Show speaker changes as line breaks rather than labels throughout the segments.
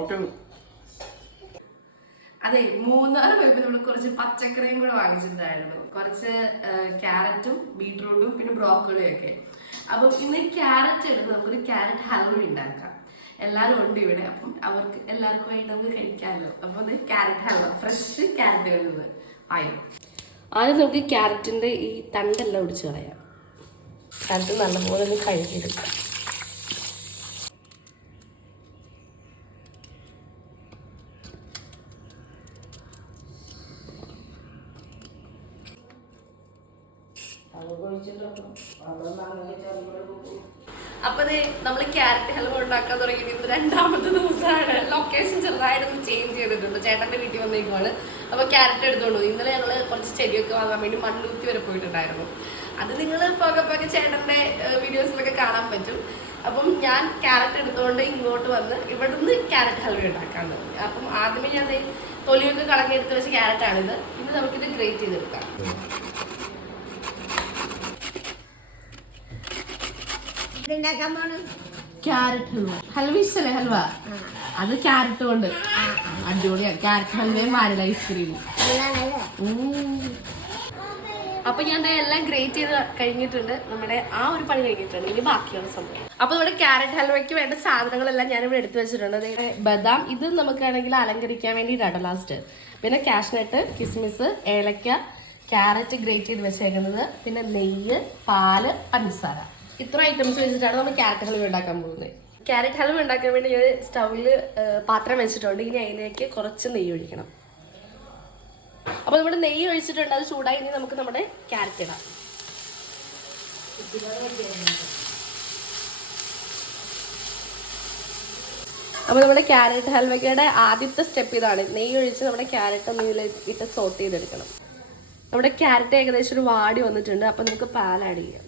Okay.
അതെ മൂന്നാറ് പോയപ്പോ നമ്മൾ കുറച്ച് പച്ചക്കറിയും കൂടെ വാങ്ങിച്ചിട്ടുണ്ടായിരുന്നു. കുറച്ച് ക്യാരറ്റും ബീട്രൂട്ടും പിന്നെ ബ്രോക്കോളിയും ഒക്കെ. അപ്പം ഇന്ന് ക്യാരറ്റ് എടുത്ത് നമുക്കൊരു ക്യാരറ്റ് ഹൽവ ഉണ്ടാക്കാം. എല്ലാവരും ഉണ്ട് ഇവിടെ അപ്പം അവർക്ക് എല്ലാവർക്കും വേണ്ടി നമുക്ക് കഴിക്കാമല്ലോ. അപ്പം ഇത് ക്യാരറ്റ് ഹൽവ ഫ്രഷ് ക്യാരറ്റ് നിന്ന് ആയി? ആദ്യം നമുക്ക് ക്യാരറ്റിന്റെ ഈ തണ്ടെല്ലാം ഒടിച്ച് കളയാം. ക്യാരറ്റ് നല്ലപോലെ ഒന്ന് കഴുകിയെടുക്കാം. അപ്പൊ നമ്മൾ ക്യാരറ്റ് ഹൽവ ഉണ്ടാക്കാൻ തുടങ്ങിയത് ഇന്ന് രണ്ടാമത്തെ ദിവസമാണ്. ലൊക്കേഷൻ ചെറുതായിട്ടൊന്ന് ചേഞ്ച് ചെയ്തിട്ടുണ്ട്. ചേട്ടന്റെ വീട്ടിൽ വന്നേക്കുവാണ്. അപ്പൊ ക്യാരറ്റ് എടുത്തോളൂ ഇന്നലെ ഞങ്ങൾ കുറച്ച് ചെടിയൊക്കെ വാങ്ങാൻ വേണ്ടി മണ്ണൂത്തി വരെ പോയിട്ടുണ്ടായിരുന്നു. അത് നിങ്ങൾ പോകെ പോകെ ചേട്ടന്റെ വീഡിയോസിലൊക്കെ കാണാൻ പറ്റും. അപ്പം ഞാൻ ക്യാരറ്റ് എടുത്തുകൊണ്ട് ഇങ്ങോട്ട് വന്ന് ഇവിടുന്ന് ക്യാരറ്റ് ഹൽവ ഉണ്ടാക്കാൻ തുടങ്ങി. അപ്പം ആദ്യമേ ഞാൻ തൊലിയൊക്കെ കളഞ്ഞെടുത്ത് വെച്ച ക്യാരറ്റാണിത്. ഇനി നമുക്കിത് ഗ്രേറ്റ് ചെയ്തെടുക്കാം
ഇതുണ്ടാക്കാൻ പോണം
ക്യാരറ്റ് ഹൽവ. ഹൽവ? അത് ക്യാരറ്റ് കൊണ്ട്. അടിപൊളിയാണ്. ക്യാരറ്റ് ഹൽവയും വാനില ഐസ്ക്രീമും. അപ്പൊ ഞാൻ എല്ലാം ഗ്രേറ്റ് ചെയ്ത് കഴിഞ്ഞിട്ടുണ്ട്. നമ്മുടെ ആ ഒരു പണി കഴിഞ്ഞിട്ടുണ്ട്. ഇനി ബാക്കിയുള്ള സംഭവം അപ്പൊ നമ്മുടെ ക്യാരറ്റ് ഹൽവയ്ക്ക് വേണ്ട സാധനങ്ങളെല്ലാം ഞാൻ ഇവിടെ എടുത്തു വെച്ചിട്ടുണ്ട്. ബദാം ഇത് നമുക്കാണെങ്കിൽ അലങ്കരിക്കാൻ വേണ്ടിയിട്ടാണ് ലാസ്റ്റ് പിന്നെ കാഷ്നട്ട് കിസ്മിസ് ഏലക്ക ക്യാരറ്റ് ഗ്രേറ്റ് ചെയ്ത് വെച്ചേക്കുന്നത്. പിന്നെ നെയ്യ് പാൽ പഞ്ചസാര. ഇത്ര ഐറ്റംസ് വെച്ചിട്ടാണ് നമ്മൾ ക്യാരറ്റ് ഹൽവ ഉണ്ടാക്കാൻ പോകുന്നത്. ക്യാരറ്റ് ഹൽവ ഉണ്ടാക്കാൻ വേണ്ടി ഞാൻ സ്റ്റൗവിൽ പാത്രം വെച്ചിട്ടുണ്ട്. ഇനി അതിലേക്ക് കുറച്ച് നെയ്യ് ഒഴിക്കണം. അപ്പോൾ നമ്മുടെ നെയ്യ് ഒഴിച്ചിട്ടുണ്ട്. അത് ചൂടായി ഇനി നമുക്ക് നമ്മുടെ ക്യാരറ്റ് ഇടാം. അപ്പോൾ നമ്മുടെ ക്യാരറ്റ് ഹൽവയ്ക്കയുടെ ആദ്യത്തെ സ്റ്റെപ്പ് ഇതാണ്. നെയ്യ് ഒഴിച്ച് നമ്മുടെ ക്യാരറ്റ് ഒന്ന് ഇട്ട് സോട്ട് ചെയ്തെടുക്കണം. നമ്മുടെ ക്യാരറ്റ് ഏകദേശം ഒരു വാടി വന്നിട്ടുണ്ട്. അപ്പോൾ നമുക്ക് പാൽ ആഡ് ചെയ്യാം.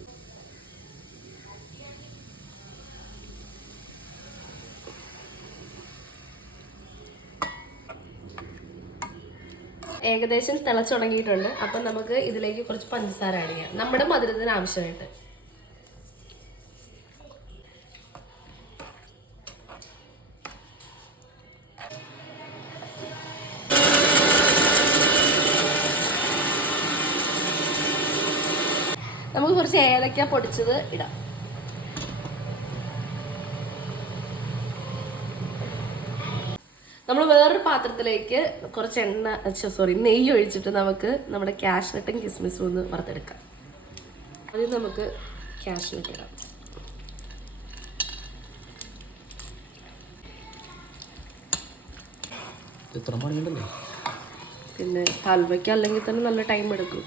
ഏകദേശം തിളച്ചു തുടങ്ങിയിട്ടുണ്ട്. അപ്പം നമുക്ക് ഇതിലേക്ക് കുറച്ച് പഞ്ചസാര ആഡ് ചെയ്യാം. നമ്മുടെ മധുരത്തിന് ആവശ്യമായിട്ട്. നമുക്ക് കുറച്ച് ഏലക്ക പൊടിച്ചത് ഇടാം. നമ്മൾ വേറൊരു പാത്രത്തിലേക്ക് കുറച്ച് എണ്ണ സോറി നെയ്യ് ഒഴിച്ചിട്ട് നമുക്ക് നമ്മുടെ കാഷ്നട്ടും കിസ്മിസും ഒന്ന് വറുത്തെടുക്കാം. ആദ്യം നമുക്ക് ക്യാഷ് ഇടാം.
എത്ര പണിയുണ്ടല്ലേ
പിന്നെ ഹൽവയ്ക്ക് അല്ലെങ്കിൽ തന്നെ നല്ല ടൈം എടുക്കും.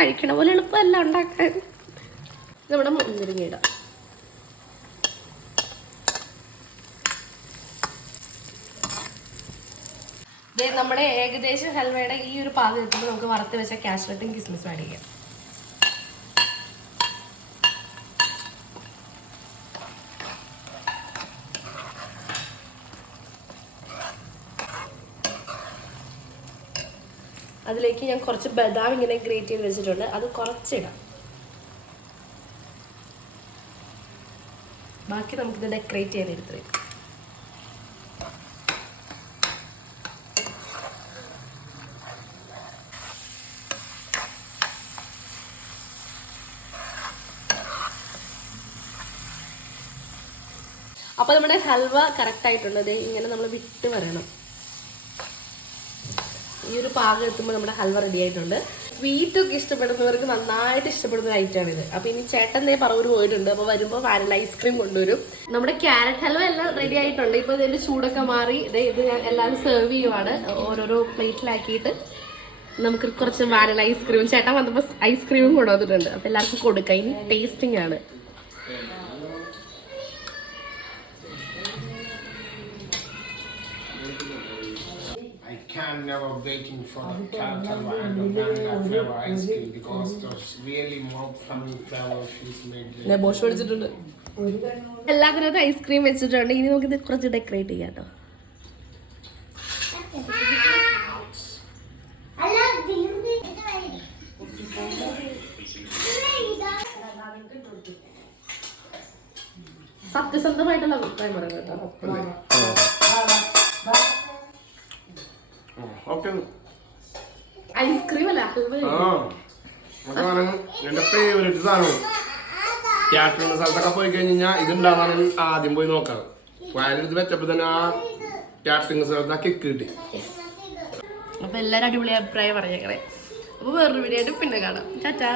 കഴിക്കണ പോലെ എളുപ്പമല്ല ഉണ്ടാക്കാൻ. നമ്മുടെ മുന്തിരിങ്ങ ഇടാം. നമ്മുടെ ഏകദേശം ഹൽവയുടെ ഈ ഒരു പാകം എത്തുമ്പോൾ നമുക്ക് വറുത്ത് വെച്ച കാഷ്നട്ടും കിസ്മിസും ആഡ് ചെയ്യാം. അതിലേക്ക് ഞാൻ കുറച്ച് ബദാം ഇങ്ങനെ ഗ്രേറ്റ് ചെയ്ത് വെച്ചിട്ടുണ്ട്. അത് കുറച്ചിടാം. ബാക്കി നമുക്കിത് ഡെക്കറേറ്റ് ചെയ്യാൻ എടുത്ത് വെക്കാം അപ്പൊ നമ്മുടെ ഹൽവ കറക്റ്റ് ആയിട്ടുണ്ട്. ഇങ്ങനെ നമ്മൾ വിട്ട് വരണം. ഈ ഒരു പാകം എത്തുമ്പോൾ നമ്മുടെ ഹൽവ റെഡി ആയിട്ടുണ്ട്. സ്വീറ്റ് ഒക്കെ ഇഷ്ടപ്പെടുന്നവർക്ക് നന്നായിട്ട് ഇഷ്ടപ്പെടുന്ന ഐറ്റമാണ് ഇത്. അപ്പൊ ഇനി ചേട്ടൻ ദേ പറവൂർ പോയിട്ടുണ്ട് അപ്പോൾ വരുമ്പോൾ വാനില ഐസ്ക്രീം കൊണ്ടുവരും. നമ്മുടെ ക്യാരറ്റ് ഹൽവ എല്ലാം റെഡി ആയിട്ടുണ്ട്. ഇപ്പൊ ഇതിന്റെ ചൂടൊക്കെ മാറി. ഇത് ഞാൻ എല്ലാവരും സെർവ് ചെയ്യുവാണ്. ഓരോരോ പ്ലേറ്റിലാക്കിയിട്ട് നമുക്ക് കുറച്ച് വാനില ഐസ്ക്രീം ചേട്ടൻ വന്നപ്പോൾ ഐസ്ക്രീമും കൊണ്ടുവന്നിട്ടുണ്ട്. അപ്പോൾ എല്ലാവർക്കും കൊടുക്കാം. ഇനി ടേസ്റ്റിംഗ് ആണ്.
Can never waiting for the tartar and the vanilla flavor ice cream because those really more funny flavor she's made.
ഞാൻ ബോഷ് പഠിച്ചിട്ടുണ്ട് എല്ലാത്തിനകത്ത് ഐസ്ക്രീം വെച്ചിട്ടുണ്ട് ഇനി നമുക്ക് ഇത് കുറച്ച് ഡെക്കറേറ്റ് ചെയ്യാം കേട്ടോ. സത്യസന്ധമായിട്ടുള്ള അഭിപ്രായം പറയാം കേട്ടോ
ഓക്കെ.
ഐസ്ക്രീം അല്ല
എന്റെ ഫേവറേറ്റ് സാധനവും ക്യാറ്ററിംഗ് സ്ഥലത്തൊക്കെ പോയി കഴിഞ്ഞ് കഴിഞ്ഞാൽ ഇതുണ്ടാകാൻ ആദ്യം പോയി നോക്കാം വയലിത് വെച്ചപ്പോ തന്നെ ആ കാറ്ററിംഗ് സ്ഥലത്ത് ആ കിക്ക് കിട്ടി.
അപ്പൊ എല്ലാരും അടിപൊളി അഭിപ്രായം പറഞ്ഞേക്കണേ. അപ്പൊ വേറൊരു വീഡിയോ ആയിട്ട് പിന്നെ കാണാം. ചാച്ചാ